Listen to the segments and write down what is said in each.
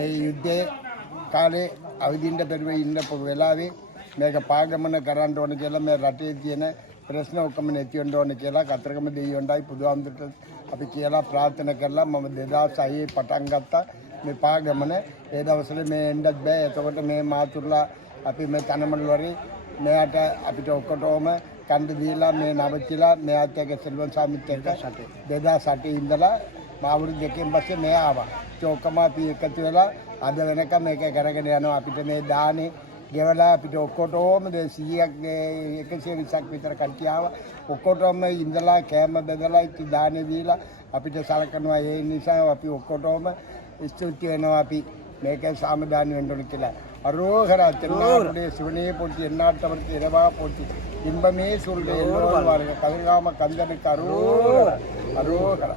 යුද්ධයේ කාලේ අවදීන්ට පෙරව ඉන්න වෙලාවේ මේක පාගමන කරන්න ඕන කියලා මේ රටේ තියෙන ප්‍රශ්න ඔක්කොම නැති වෙන්න ඕන කියලා කතරගම දෙවියන්ටයි බුදුහාමුදුරට අපි කියලා ප්‍රාර්ථනා කරලා මම 2006 පටන් ගත්තා මේ පාගමන. ඒ දවස්වල මේ එන්නත් බෑ. එතකොට මේ මාතුරුලා අපි මේ තනමල් වරේ මෙයාට අපිට ඔක්කොටම කන්ද දීලා මේ නවතිලා මෙයාත් එක්ක සෙල්වන් සාමිත් එක්ක 2008 ඉඳලා මාවුරු දෙකෙන් පස්සේ මෙයා ආවා. ඔක්කොම අපි එකතු වෙලා අද වෙනකම් මේක කරගෙන යනවා. අපිට මේ දානේ ගෙවලා අපිට ඔක්කොටම 100ක් 120ක් විතර කට්ටිය ආවා. ඔක්කොටම ඉඳලා කෑම බෙදලා ඉති දානේ දීලා අපිට සලකනවා. ඒ නිසා අපි ඔක්කොටම ස්තුති වෙනවා. අපි මේක සාමදාන වෙන්න ඕන කියලා. அரோகரா தென்னாடுடைய சிவனே போற்றி எந்நாட்டவருக்கு இரவா போற்றி இன்பமே சொல்ற எல்லோரும் வாருங்க கதிர்காம கந்தனுக்கு அரோகரா அரோகரா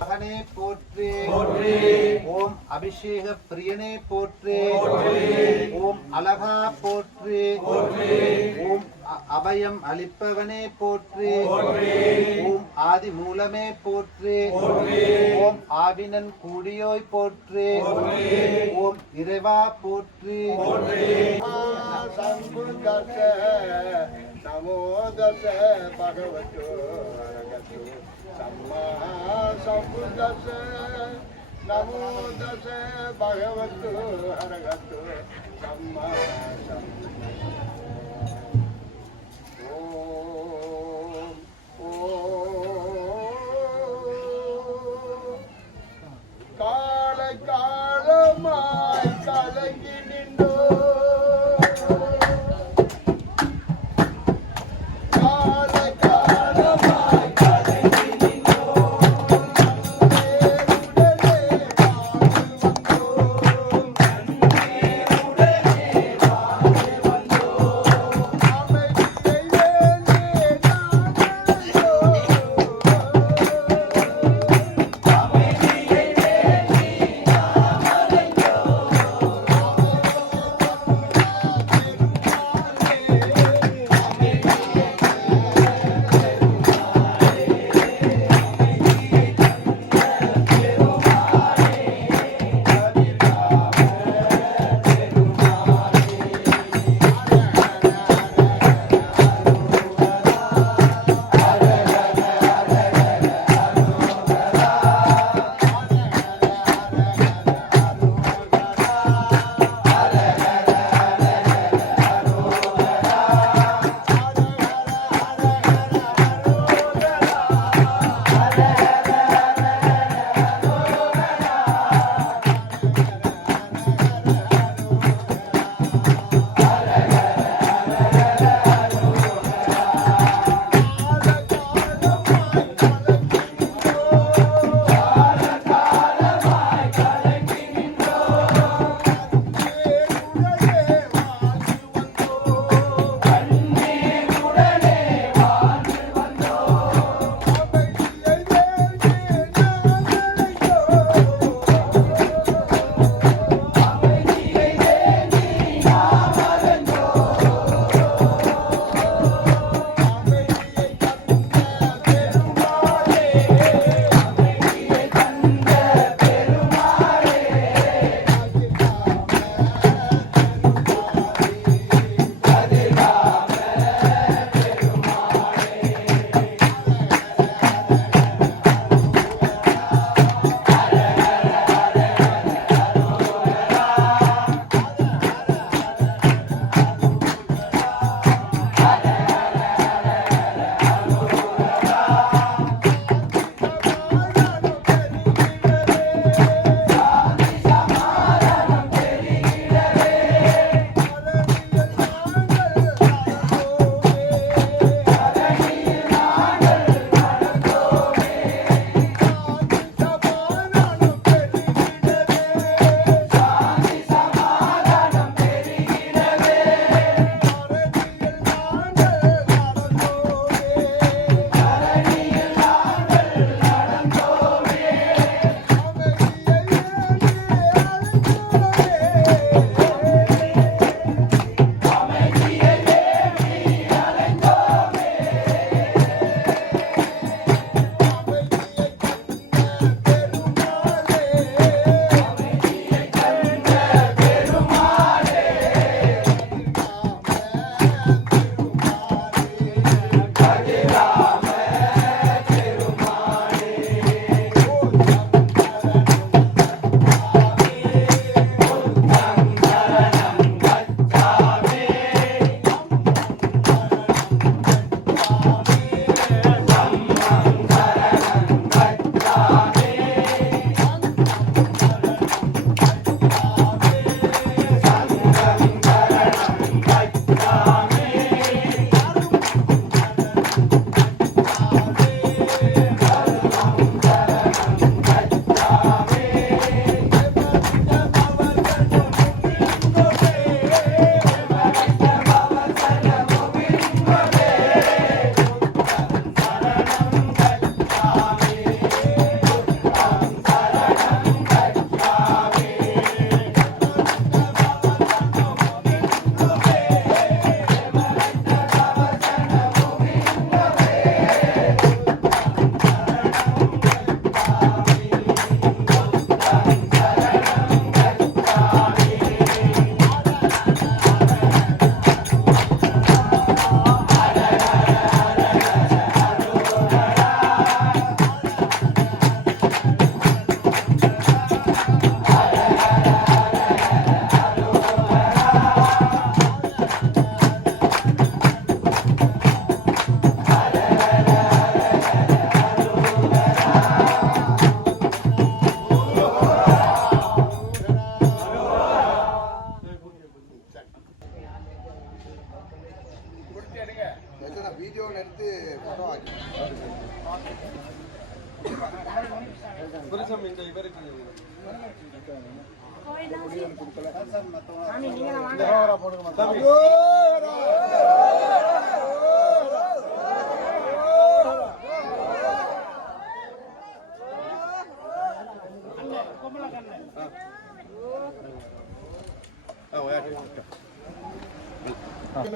மகனே போற்றி ஓம் அபிஷேக பிரியனே போற்றி ஓம் அழகா போற்றி ஓம் அபயம் அளிப்பவனே போற்றி ஓம் ஆதி மூலமே போற்றி ஓம் ஆவினன் கூடியோய் போற்றி ஓம் இறைவா போற்றி நமோ தச பகவதோ அரகதோ சம்மா சம்புதச நமோ தச பகவதோ அரகதோ சம்மா ஓம் கால காலமாய் கலங்கி நின்றோ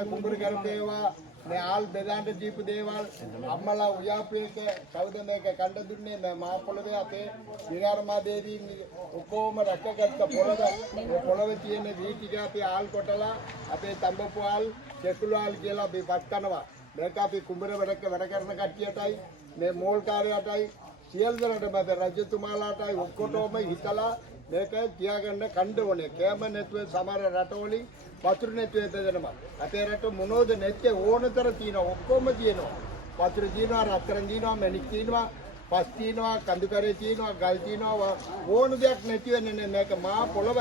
කුඹුරු කර දේවා මේ ආල් බෙදාන්න දීපු දේවල් අම්මලා උයාපු එක කවුද මේක කණ්ඩ දුන්නේ මේ මා පොළවේ අපේ විරාරමා දේවීන් ඔක්කොම රැකගත්ත පොළව ඒ පොළවේ තියෙන වී ටික අපි ආල් කොටලා අපේ තඹපු ආල් කෙකුළු ආල් කියලා අපි වත් කරනවා මේක අපි කුඹුර වැඩ කරන කට්ටියටයි මේ මෝල් කාර්යයටයි සියලු දෙනාටම රජතුමාලාටයි ඔක්කොටම හිතලා මේක තියාගන්න කණ්ඩ ඕනේ කෑම නැතුව සමහර රටවලින් වතුර නැතුව බෙදෙනවා අපේ රට මොනෝද නැත්තේ ඕනතර තියෙනවා ඔක්කොම තියෙනවා වතුර තියෙනවා රත්තරන් තියෙනවා මැණික් තියෙනවා පස් තියෙනවා කඳු කරේ තියෙනවා ගල් තියෙනවා ඕන දෙයක් නැති වෙන්නේ මේක මා පොළව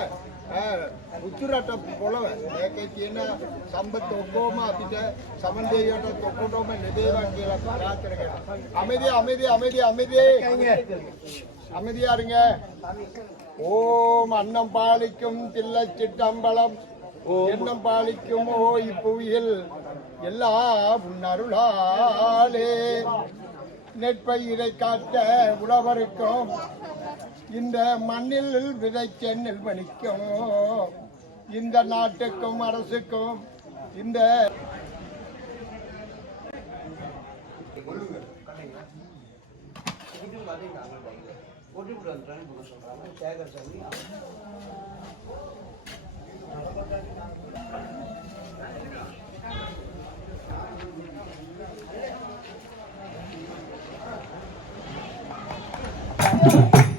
උතුරට පොළව මේකේ තියෙන සම්බත් ඔක්කොම අපිට සමන්දේයට ඔක්කොටම ලැබේවා කියලා ප්‍රාර්ථනා කරනවා அமைதி யாருங்க ஓம் அன்னம் பாலிக்கும் தில்லை சிற்றம்பலம் எண்ணம் பாலிக்கும் ஓ இப்புவியில் எல்லா உன்னருளாலே நெற்பயிரை காத்த உழவருக்கும் இந்த மண்ணில் விதைச்செண்ணில் பணிக்கும் இந்த நாட்டுக்கும் அரசுக்கும் இந்த Thank you.